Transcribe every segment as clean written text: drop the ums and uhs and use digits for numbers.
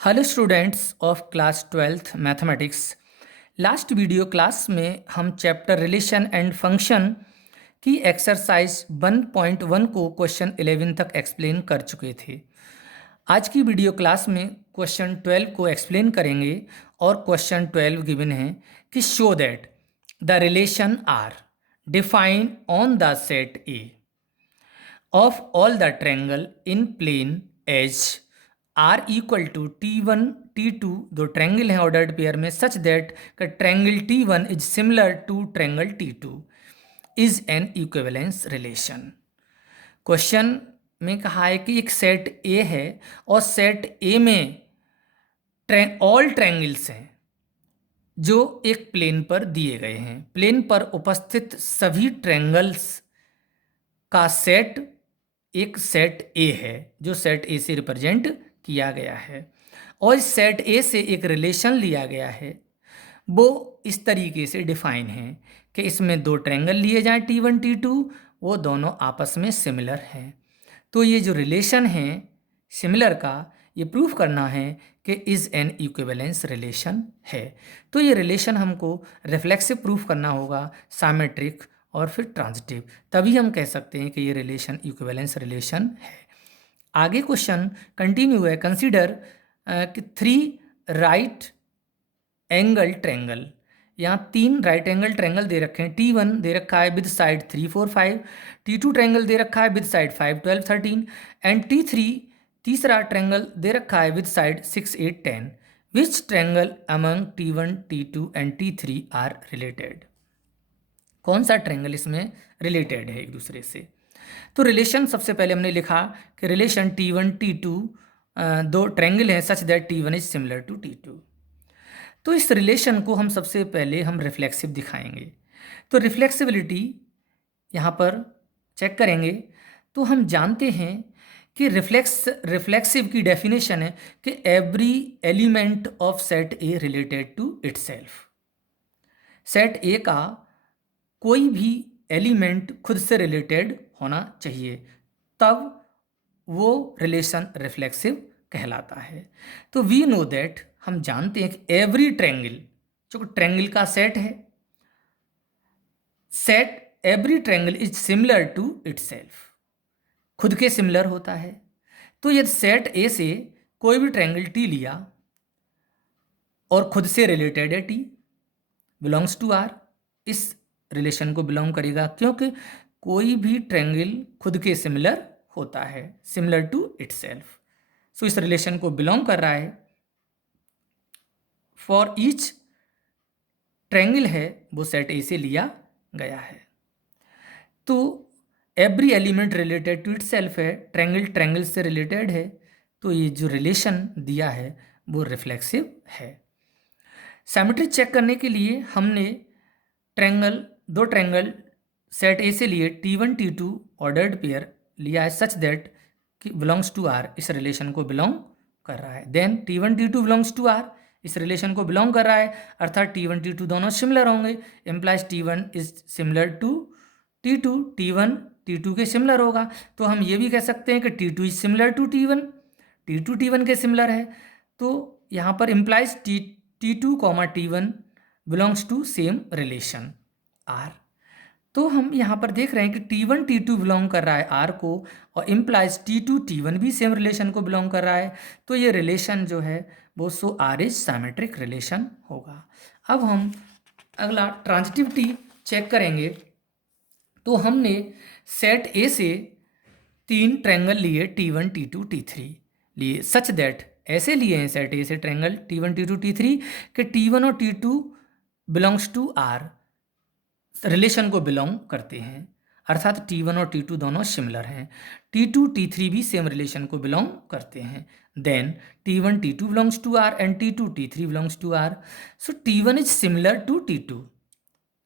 Hello students of class 12th mathematics. Last video class में हम chapter relation and function की exercise 1.1 को question 11 तक एक्सप्लेन कर चुके थे। आज की वीडियो क्लास में क्वेश्चन 12 को एक्सप्लेन करेंगे और क्वेश्चन 12 गिवन है कि show that the relation R defined on the set A of all the triangle in plane as R equal to T1 T2 दो ट्रायंगल हैं ऑर्डर्ड पेयर में such that का triangle T1 is similar to triangle T2 is an equivalence relation. Question में कहा है कि एक set ए है और सेट ए में ऑल ट्रायंगल्स हैं जो एक प्लेन पर दिए गए हैं। प्लेन पर उपस्थित सभी ट्रायंगल्स का सेट एक सेट ए है जो सेट ए से रिप्रेजेंट किया गया है और इस सेट ए से एक रिलेशन लिया गया है। वो इस तरीके से डिफाइन है कि इसमें दो ट्रायंगल लिए जाएं T1 T2, वो दोनों आपस में सिमिलर हैं। तो ये जो रिलेशन है सिमिलर का, ये प्रूफ करना है कि इज़ एन इक्विवेलेंस रिलेशन है। तो ये रिलेशन हमको रिफ्लेक्सिव प्रूफ करना होगा, साइमेट्रिक और फिर ट्रांजिटिव, तभी हम कह सकते हैं कि ये रिलेशन इक्विवेलेंस रिलेशन है। आगे क्वेश्चन कंटिन्यू है। कंसीडर कि 3 राइट एंगल ट्रायंगल, यहाँ 3 राइट एंगल ट्रायंगल दे रखे हैं। T1 दे रखा है विद साइड 3 4 5, T2 ट्रायंगल दे रखा है विद साइड 5 12 13 एंड T3 तीसरा ट्रायंगल दे रखा है with side 6 8 10। Which triangle among T1 T2 and T3 are related? कौन सा ट्रायंगल इसमें रिलेटेड है एक दूसरे से? तो रिलेशन सबसे पहले हमने लिखा कि रिलेशन T1 T2 दो ट्रायंगल हैं such that T1 is similar to T2। तो इस रिलेशन को हम सबसे पहले हम रिफ्लेक्सिव दिखाएंगे। तो रिफ्लेक्सिबिलिटी यहाँ पर चेक करेंगे तो हम जानते हैं कि रिफ्लेक्सिव की डेफिनेशन है कि every element of set A related to itself. Set A का कोई भी एलिमेंट खुद से रिलेटेड होना चाहिए, तब वो रिलेशन रिफ्लेक्सिव कहलाता है। तो वी नो दैट, हम जानते हैं कि एवरी ट्रायंगल, जो ट्रायंगल का सेट है, set every triangle is similar to itself, खुद के सिमिलर होता है। तो यदि सेट ए से कोई भी ट्रायंगल टी लिया और खुद से रिलेटेड है, टी बिलोंग्स टू आर, इस रिलेशन को बिलोंग करेगा, क्योंकि कोई भी ट्रायंगल खुद के सिमिलर होता है, सिमिलर टू इटसेल्फ। सो इस रिलेशन को बिलोंग कर रहा है। फॉर ईच ट्रायंगल है वो सेट ए से लिया गया है। तो every element related to itself है, ट्रायंगल ट्रायंगल से रिलेटेड है, तो ये जो रिलेशन दिया है वो रिफ्लेक्सिव है। सिमेट्री चेक करने के लिए हमने दो ट्रायंगल सेट ए से लिए T1 T2 ऑर्डर्ड पेयर लिया है सच दैट कि बिलोंग्स टू आर, इस रिलेशन को बिलोंग कर रहा है। Then T1 T2 belongs to R, इस रिलेशन को बिलोंग कर रहा है, अर्थात T1 T2 दोनों सिमिलर होंगे, implies T1 is similar to T2, T1 T2 के सिमिलर होगा। तो हम ये भी कह सकते हैं कि T2 is similar to T1, T2 T1 के सिमिलर है। तो यहाँ पर implies T2 T1 belongs to same relation R. तो हम यहाँ पर देख रहे हैं कि T1 T2 बिलोंग कर रहा है आर को, और इम्प्लाइज T2 T1 भी सेम रिलेशन को बिलोंग कर रहा है। तो ये रिलेशन जो है वो सो आर इज साइमेट्रिक रिलेशन होगा। अब हम अगला ट्रांजिटिविटी चेक करेंगे। तो हमने सेट ए से 3 ट्रायंगल लिए T1 T2 T3 लिए सच दैट, ऐसे लिए हैं सेट ए से ट्रायंगल T1 T2 T3 कि T1 और T2 belongs to R, relation को बिलोंग करते हैं, अर्थात T1 और T2 दोनों सिमिलर हैं। T2 T3 भी सेम रिलेशन को बिलोंग करते हैं। Then T1 T2 belongs to R and T2 T3 belongs to R. So T1 is similar to T2,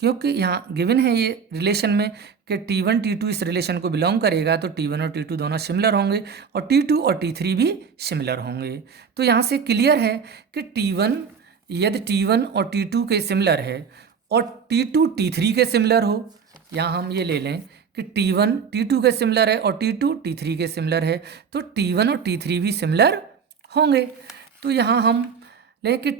क्योंकि यहाँ गिवन है ये रिलेशन में कि T1 T2 इस रिलेशन को बिलोंग करेगा, तो T1 और T2 दोनों सिमिलर होंगे और T2 और T3 भी सिमिलर होंगे। तो यहाँ से क्लियर है कि T1 यदि T1 और T2 के सिमिलर है और T2 T3 के सिमिलर हो, यहाँ हम ये ले लें कि T1 T2 के सिमिलर है और T2 T3 के सिमिलर है, तो T1 और T3 भी सिमिलर होंगे। तो यहाँ हम लें कि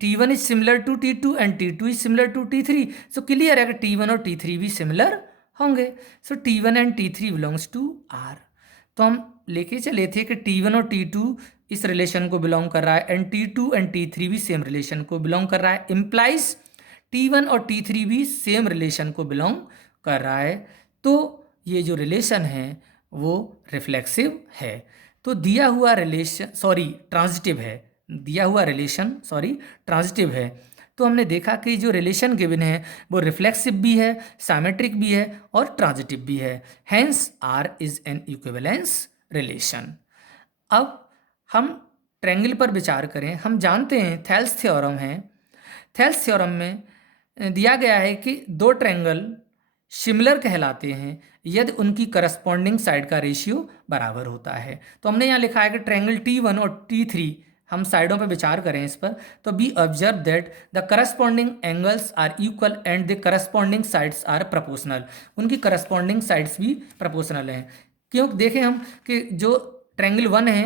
T1 is similar to T2 and T2 is similar to T3। So clear है कि T1 और T3 भी सिमिलर होंगे। So T1 and T3 belongs to R। तो हम लेके चले थे कि T1 और T2 इस रिलेशन को बिलोंग कर रहा है एंड T2 एंड T3 भी सेम रिलेशन को बिलोंग कर रहा है, इम्प्लाइज T1 और T3 भी सेम रिलेशन को बिलोंग कर रहा है। तो ये जो रिलेशन है वो रिफ्लेक्सिव है। तो दिया हुआ रिलेशन ट्रांजिटिव है, दिया हुआ रिलेशन ट्रांजिटिव है। तो हमने देखा कि जो रिलेशन गिवन है वो रिफ्लेक्सिव भी है, साइमेट्रिक भी है और ट्रांजिटिव भी है। Hence R is an equivalence relation. अब हम ट्रायंगल पर विचार करें। हम जानते हैं थेल्स थ्योरम है, थेल्स थ्योरम में दिया गया है कि दो ट्रायंगल सिमिलर कहलाते हैं यदि उनकी करस्पॉन्डिंग साइड का रेशियो बराबर होता है। तो हमने यहाँ लिखा है कि ट्रायंगल T1 और T3, हम साइडों पर विचार करें इस पर, तो be observe that the corresponding angles are equal and the corresponding sides are proportional. उनकी करस्पॉन्डिंग साइड्स भी प्रोपोर्शनल हैं। क्यों देखें हम कि जो ट्रायंगल 1 है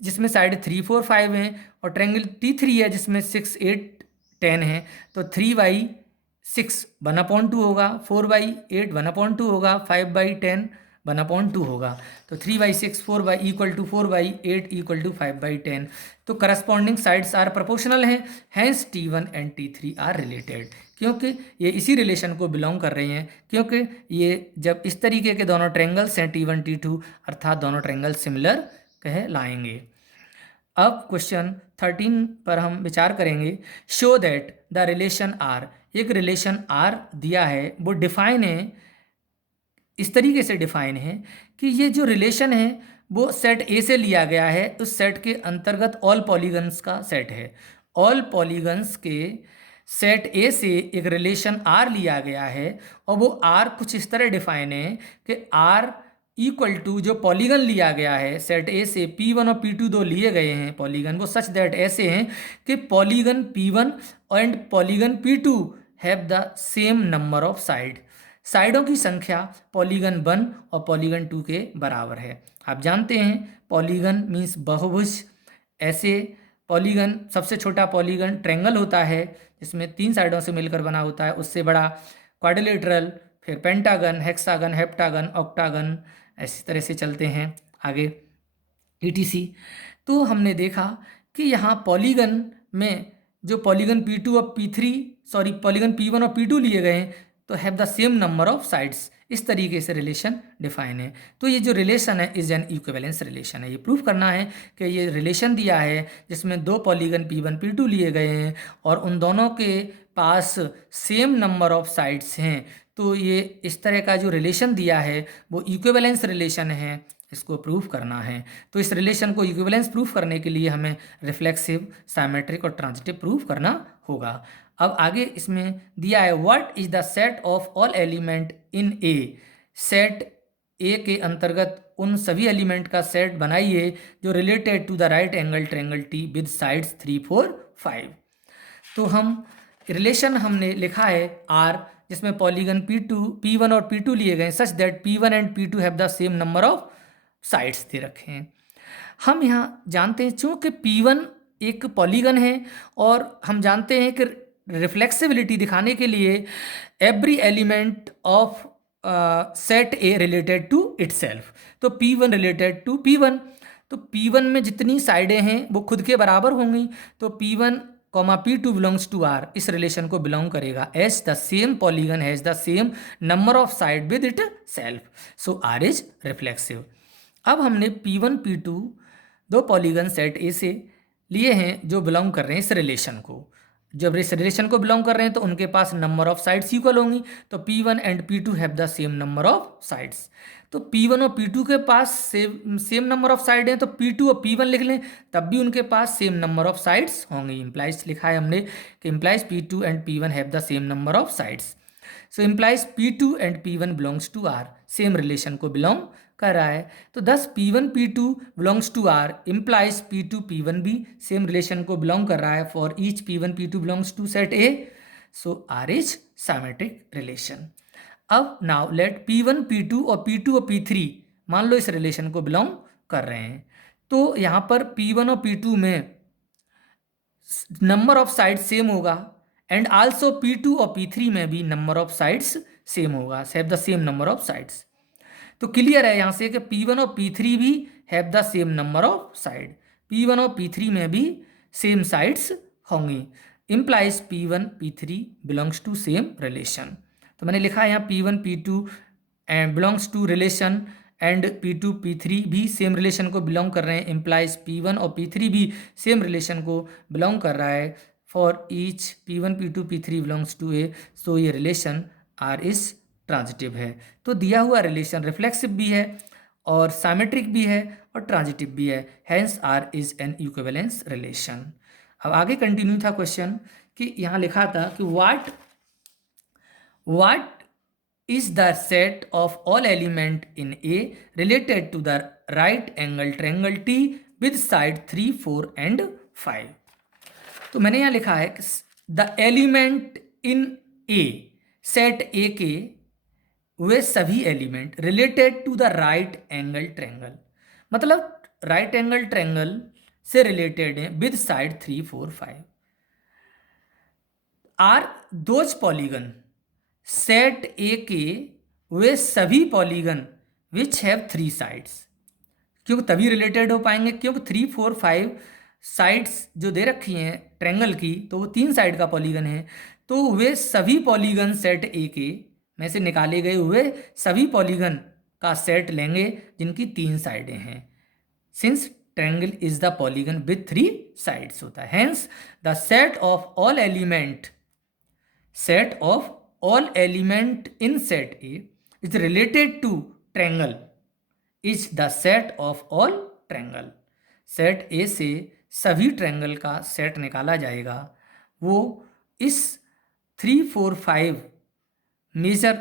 जिसमें साइड 3, 4, 5 हैं और ट्रायंगल T3 है जिसमें 6, 8, 10 है, तो 3/6 1/2 होगा, 4/8 1/2 होगा, 5/10 1/2 होगा। तो 3/6 4/8 = 5/10। तो करस्पॉन्डिंग साइड्स आर प्रोपोर्शनल हैं, hence T1 and T3 are related, क्योंकि ये इसी रिलेशन को बिलोंग कर रहे हैं। क्योंकि ये जब इस तरीके के दोनों ट्रायंगल्स हैं T1 T2, अर्थात दोनों ट्रायंगल सिमिलर कहलाएंगे। अब क्वेश्चन 13 पर हम विचार करेंगे। Show that the relation R, एक रिलेशन R दिया है, वो डिफाइन है, इस तरीके से डिफाइन है कि ये जो रिलेशन है वो सेट A से लिया गया है, उस सेट के अंतर्गत ऑल पॉलीगन्स का सेट है। ऑल पॉलीगन्स के सेट A से एक रिलेशन R लिया गया है और वो R कुछ इस तरह डिफाइन है कि R इक्वल टू जो पॉलीगन लिया गया है सेट ए से P1 और P2 दो लिए गए हैं पॉलीगन, वो सच दैट ऐसे हैं कि polygon P1 and polygon P2 have the same number of साइडों की संख्या पॉलीगन 1 और पॉलीगन 2 के बराबर है। आप जानते हैं पॉलीगन मीन्स बहुभुज। ऐसे पॉलीगन, सबसे छोटा पॉलीगन ट्रायंगल होता है जिसमें 3 साइडों से मिलकर बना होता है, उससे बड़ा क्वाड्रिलेटरल, फिर पेंटागन, हेक्सागन, हेप्टागन, ऑक्टागन, ऐसी तरह से चलते हैं आगे ETC। तो हमने देखा कि यहाँ पॉलीगन में जो पॉलीगन P1 और P2 लिए गए हैं तो have the same number of sides, इस तरीके से रिलेशन डिफाइन है। तो ये जो रिलेशन है इज एन इक्विवेलेंस रिलेशन है। ये प्रूफ करना है कि ये रिलेशन दिया है जिसमें दो पॉलीगन P1 P2 लिए गए हैं और उन दोनों के पास सेम नंबर ऑफ साइड्स हैं। तो ये इस तरह का जो रिलेशन दिया है वो इक्विवेलेंस रिलेशन है, इसको प्रूफ करना है। तो इस रिलेशन को इक्विवेलेंस प्रूफ करने के लिए हमें रिफ्लेक्सिव, साइमेट्रिक और ट्रांजिटिव प्रूफ करना होगा। अब आगे इसमें दिया है what is the set of all element in A. Set A के अंतर्गत उन सभी एलिमेंट का सेट बनाइए जो related to the right angle triangle T with sides 3, 4, 5। तो हम रिलेशन हमने लिखा है R जिसमें पॉलीगन P1 और P2 लिए गए such that P1 and P2 have the same number of sides दे रखे हैं। हम यहाँ जानते हैं चूँकि P1 एक पॉलीगन है और हम जानते हैं कि रिफ्लेक्सिबिलिटी दिखाने के लिए every element of set A related to itself, तो P1 रिलेटेड टू P1, तो P1 में जितनी साइडें हैं वो खुद के बराबर होंगी। तो P1, P2 belongs to R, इस रिलेशन को बिलोंग करेगा as the same polygon has the same number of side with itself, so R is reflexive. अब हमने P1 P2 दो पॉलीगन सेट ए से लिए हैं जो बिलोंग कर रहे हैं इस रिलेशन को। जब इस रिलेशन को बिलोंग कर रहे हैं तो उनके पास नंबर ऑफ साइड्स इक्वल होंगी, तो P1 and P2 have the same number of sides. तो P1 और P2 के पास सेम नंबर ऑफ साइड हैं, तो P2 और P1 लिख लें तब भी उनके पास सेम नंबर ऑफ साइड्स होंगे। इम्प्लाइज लिखा है हमने कि implies P2 and P1 have the same number of sides, so implies P2 and P1 belongs to R, same relation को बिलोंग कर रहा है। तो thus P1 P2 belongs to R implies P2 P1 भी सेम रिलेशन को belong कर रहा है for each P1 P2 belongs to set A, so R is symmetric relation. अब नाउ लेट P1 P2 और P2 और P3 मान लो इस रिलेशन को बिलोंग कर रहे हैं, तो यहाँ पर P1 और P2 में नंबर ऑफ साइड्स सेम होगा, एंड आल्सो P2 और P3 में भी नंबर ऑफ साइड्स सेम होगा, have the same number of sides. तो क्लियर है यहाँ से कि P1 और P3 भी have the same number of side, P1 और P3 में भी सेम साइड्स होंगी, implies P1 P3 belongs to same relation. तो मैंने लिखा है यहाँ P1 P2 and belongs to relation and P2 P3 भी सेम रिलेशन को बिलोंग कर रहे हैं, इम्प्लाइज P1 और P3 भी सेम रिलेशन को बिलोंग कर रहा है। For each P1 P2 P3 belongs to A, so ये रिलेशन आर इज ट्रांजिटिव है। तो दिया हुआ रिलेशन रिफ्लेक्सिव भी है और साइमेट्रिक भी है और ट्रांजिटिव भी है, hence R is an equivalence relation. अब आगे कंटिन्यू था क्वेश्चन कि यहाँ लिखा था कि what is the set of all element in A related to the right angle triangle T with side 3, 4 and 5। तो मैंने यहाँ लिखा है the element in A, set A के वे सभी element related to the right angle triangle, मतलब right angle triangle से रिलेटेड है with side 3, 4, 5 are those polygon, set A के वे सभी पॉलीगन विच हैव 3 साइड्स, क्योंकि तभी रिलेटेड हो पाएंगे क्योंकि 3, 4, 5 साइड्स जो दे रखी हैं ट्रायंगल की, तो वो 3 साइड का पॉलीगन है। तो वे सभी पॉलीगन सेट ए के में से निकाले गए हुए सभी पॉलीगन का सेट लेंगे जिनकी 3 साइडें हैं, since triangle is the polygon with 3 sides होता है, hence the set of all element in set A is related to triangle is the set of all triangle. Set A से सभी ट्रायंगल का सेट निकाला जाएगा, वो इस 3, 4, 5 मेजर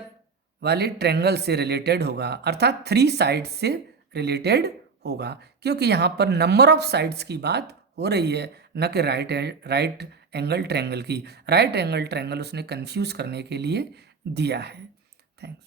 वाले ट्रायंगल से रिलेटेड होगा, अर्थात 3 साइड्स से रिलेटेड होगा, क्योंकि यहाँ पर नंबर ऑफ साइड्स की बात हो रही है, न कि राइट एंगल ट्रायंगल की। राइट एंगल ट्रायंगल उसने कंफ्यूज करने के लिए दिया है। थैंक्स।